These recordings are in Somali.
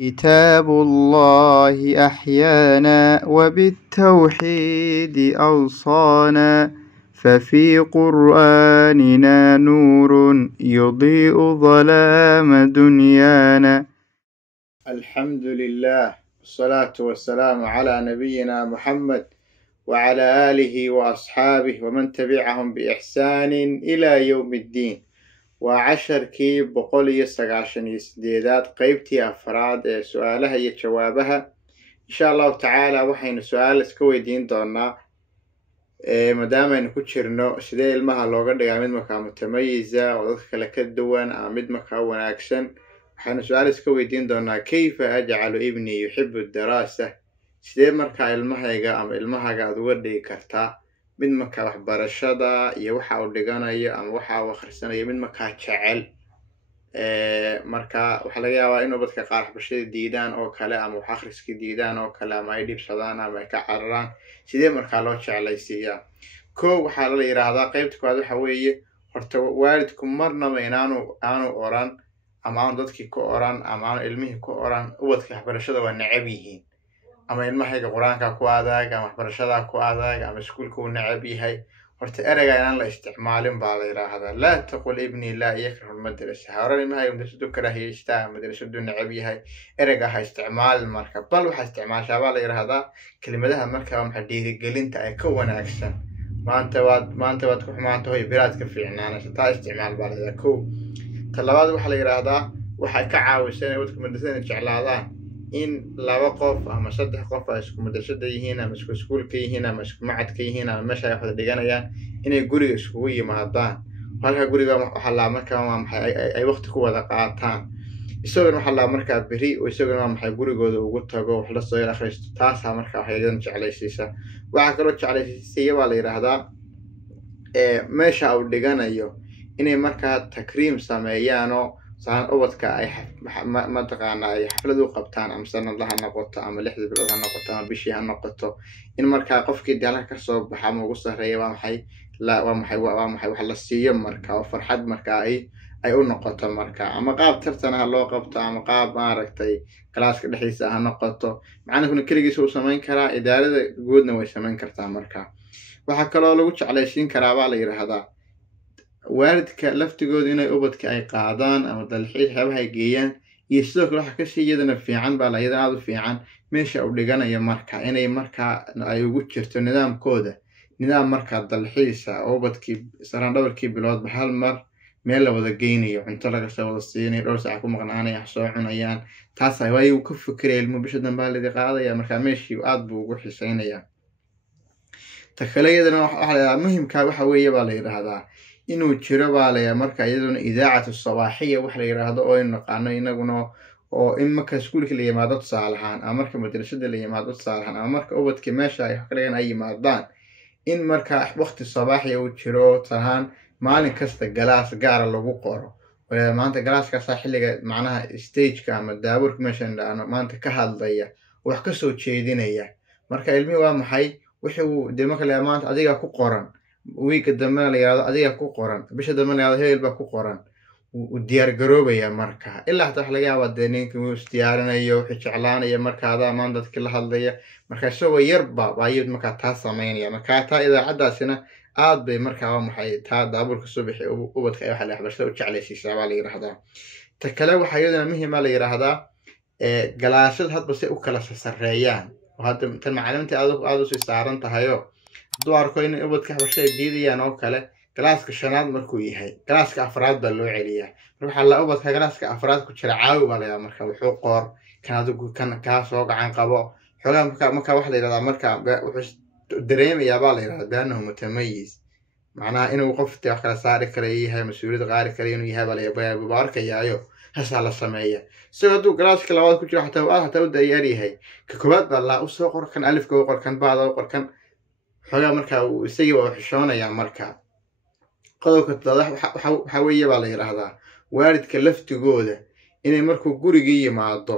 كتاب الله أحيانا وبالتوحيد أوصانا ففي قرآننا نور يضيء ظلام دنيانا. الحمد لله والصلاة والسلام على نبينا محمد وعلى آله وأصحابه ومن تبعهم بإحسان إلى يوم الدين. وعشركي بقولي السقاشني سديدات قيبتي أفراد سؤالها يجوابها إن شاء الله تعالى. وحين سؤال اسكوي دين دونا مدام إن كتشرنو سدي المها لوغا دغا مid marka mutamayyiza oo dadka kale ka duwan ama mid marka wanaagsan. waxaan su'aal iska weydiin doonaa kayfa aj'alu ibni yuhibbu ad-darasa, sidee marka ilmahayga ama ilmahaga aad uga dhigi kartaa mid marka waxbarashada iyo waxa uu dhiganayo ama waxa uu akhrisanayo mid marka jecel. marka waxa laga yaabaa inuu dadka qaar waxbarashada diidaan oo kale ama wax akhriska diidaan oo kale ama ay dhibsadaan ama ay ka cararaan. sidee marka loo jeclaysiiyaa? koow waxaa la yiraahdaa qaybta koowaad waxa weeye horta waalidku marnaba aanu oran ama aan dadkii ku oran ama aan ilmihii ku oran ubadka waxbarashada waa necab yihiin ama ilmahayga quraanka ku adag ama waxbarashada ku adag ama iskuulka uu necab yahay. horta erayga inaan la isticmaalin baa la yiraahdaa la taqul ibni la yakrahu al-madrasa. hore ilmahay madrasadu karaahiyeysta madrasadu necab yahay erayga ha isticmaal marka bal waxa isticmaashaa baa la yiraahdaa kelimadaha marka waxa dhiirigelinta ay ka wanaagsan. maanta waad ku xumaanto hoy biraad ka fiicnaanaysa taa isticmaal baa la yiraahdaa. koow talabaad waxa la yiraahdaa waxay ka caawisaa in dadka madrasada jeclaadaan in laba qof ama saddex qof ay isku madrasada yihiin ama isku iskuulka yihiin ama isku macadka yihiin ama meesha ay wada dhiganayaan inay guriga isugu yimaadaan. halka guriga waxa la markaa waa maxay ay waqti ku wada qaataan. isaguna waxa la markaa bari oo isaguna waa maxay gurigooda ugu tago wax la soo akhristo. taas markaa waxay idan jeclaysiisa. waxa kale oo jeclaysiiya waa la yiraahdaa meesha uu dhiganayo inay markaa takriim sameeyaan oo saan ubadka ay ma taqaanaa ay xaflad u qabtaan ama sanad laha noqoto ama 6 bilood ha noqoto ama bishii ha noqoto in markaa qofkii dalka ka soo baxa ama ugu sareeyo waa maxay wax la siiyo markaa oo farxad markaa ay u noqoto markaa ama qaab tartan loo qabto ama qaab maaragtay kalaaska dhexdiisa ha noqoto. macnaheedu kaligiis uu sameyn karaa idaarada guudna way sameyn kartaa markaa. waxa kale oo lagu jeclaysiin karaa baa la yiraahdaa waalidka laftigooda inay ubadka ay qaadaan ama dalxiis xeebaha ay geeyaan iyo sidoo kale waxa ka sii iyadana fiican baa la yiraahdaa aad u fiican meesha uu dhiganayo marka inay marka ay ugu jirto nidaamkooda nidaam marka dalxiisa ubadkii saraan dhabarkii bilood hal mar meel la wada geynayo cunto laga soo wada siinay dhowr saac ku maqnaanaya soo cunayaan. taas ay way ku fikireen ilmo bisha dambe la qaadaya marka meeshii aad buu ugu xiiseynaya. takaleeyadana waxa muhiimka waxa weeye baa la yiraahdaa inuu jiro baa la marka iyaduna idaacatu sabaaxiya wax la yiraahdo oo in naqaano inaguna oo in marka iskuulka la yimaado tusaalahan ama marka madrasada la yimaado tusaalahan ama marka ubadka meesha ay xaqleeyaan ay yimaadaan in marka waqti sabaaxiya uu jiro tahan maalin kasta galaas gaar lagu qoro. maanta galaaska xilliga macnaha stage-ka ama daaburka meeshan maanta ka hadlaya wax ka soo jeedinaya marka ilmihi waa maxay wuxuu deemarka la maanta adiga ku qoran wiiga dambe la yiraahdo adiga ku qoran bisha dambe la yiraahdo heel ba ku qoran u diyaar garoobaya marka ilaa hada wax laga yaabaa deegaanka uu diyaarinayo wixii jeclaanaya marka adaa maan dadka la hadlaya marka soo yarba waayid marka taa sameynaya marka taa idaacadaasina aad bay marka waa maxay taa daaburka subaxi ubadka ay wax la waxbarashada u jeclaysiisaa baa la yiraahdaa. ta kale waxa iyadana muhiim ah la yiraahdaa galaashad hadba si u kala sareeyaan oo hadda tan macalimiinta aad u sii saaran tahayo duwarko in ubadka waxbarashada diidayaan oo kale galaaska shanaad markuu yahay galaaska afraad baa loo celiyaa. waxa la ubadka galaaska afraad ku jira caawi baa la marka wuxuu qoor kan adigu kan ka soo gacan qabo xogaa marka wax la yiraahdaa marka wuxuu dareemayaa baa la yiraahdaa baanahu mutamayyiz macnaha inuu qofta wax kala saari karo yahay mas'uuliyad qaari karo inuu yahay baa la barkayaayo hasa la sameeyaa. soo haduu galaaska labaad ku jiro xataa u diyaar yahay ka koobaad baa la u soo qor kan alifka u qor kan baada u qor kan xogaa marka uu isaga oo xishoonaya marka qodobka waxa weeye baa la yiraahdaa waalidka laftigooda inay markuu guriga yimaado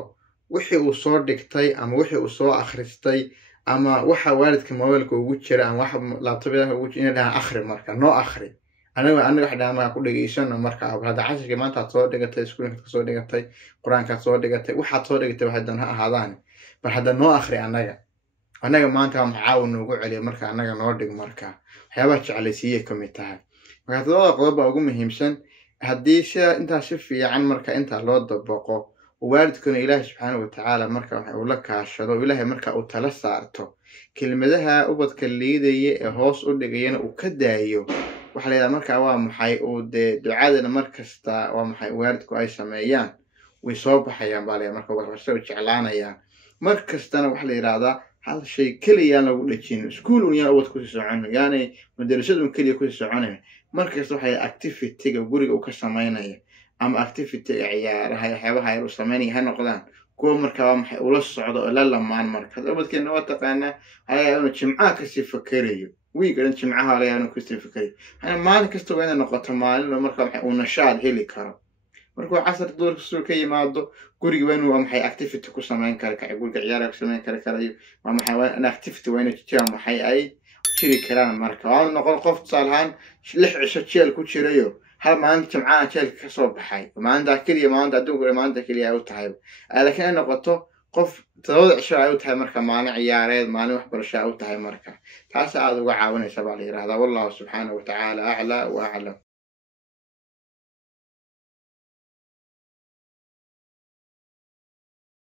wixii uu soo dhigtay ama wixii uu soo akhristay ama waxa waalidka mobilka ugu jira ama waxa laptopka ugu jira akhri marka noo akhri aniga xidhaan ma ku dhageysano marka hada casharkii maanta aad soo dhigatay iskuulka soo dhigatay quraanka soo dhigatay waxaad soo dhigatay waxaad ha ahaadaan bar hada noo akhri anaga maanta maxaa noogu celiyo marka anaga noo dhig marka waxyaabaha jeclaysiiyay kamid tahay marka dadka qodob ugu muhiimsan haddii inta si fiican marka inta loo dabaqo waalidkuna ilaahay subxaanahu wa ta'ala marka waxa uu la kaashado ilaahay marka uu tala saarto kelmadaha ubadka liidaya ee hoos u dhigayna uu ka daayo waxa la yiraahdaa marka waa maxay oo ducadana markasta waa maxay waalidku ay sameeyaan way soo baxayaan baa marka wax soo jeclaanayaan markastana waxa la yiraahdaa hal shay kaliya lagu dhajin iskuul uu yahay ubadku socon yaani madrasadu kaliya ku soconay markasta waxay activity-ga guriga uu ka sameeynaya ama activity-ga ciyaaraha waxyaabaha ay u sameynayaan noqdaan kuwa marka waa maxay ula socdo la lamaan marka ubadkeena waa taqaana ayay jimcaha ka sii fakarayo wiigan jimcaha ayay ku sii fakarayo ana maalin kasta waa inay noqoto maalin marka waxay u nashaad heli karo marka casar doorka soo ka yimaado guriga waa inuu maxay activity ku sameyn kara ka guriga ciyaaraha ku sameyn kara waa maxay waa activity waa inay jiraan maxay ay jiri karaan marka waa noqon qof salahan 6 cisho jeel ku jirayo hal maalinta jimcaha jeel ka soo baxay maalinta kaliya maalinta adduunka maalinta kaliya ay u tahay laakiin ay noqoto qof 7 cisho ay u tahay marka maalin ciyaareed maalin waxbarasho ay u tahay marka taas aad uga caawinaysa baa la yiraahdaa wallahu subhanahu wa ta'ala a'la wa a'lam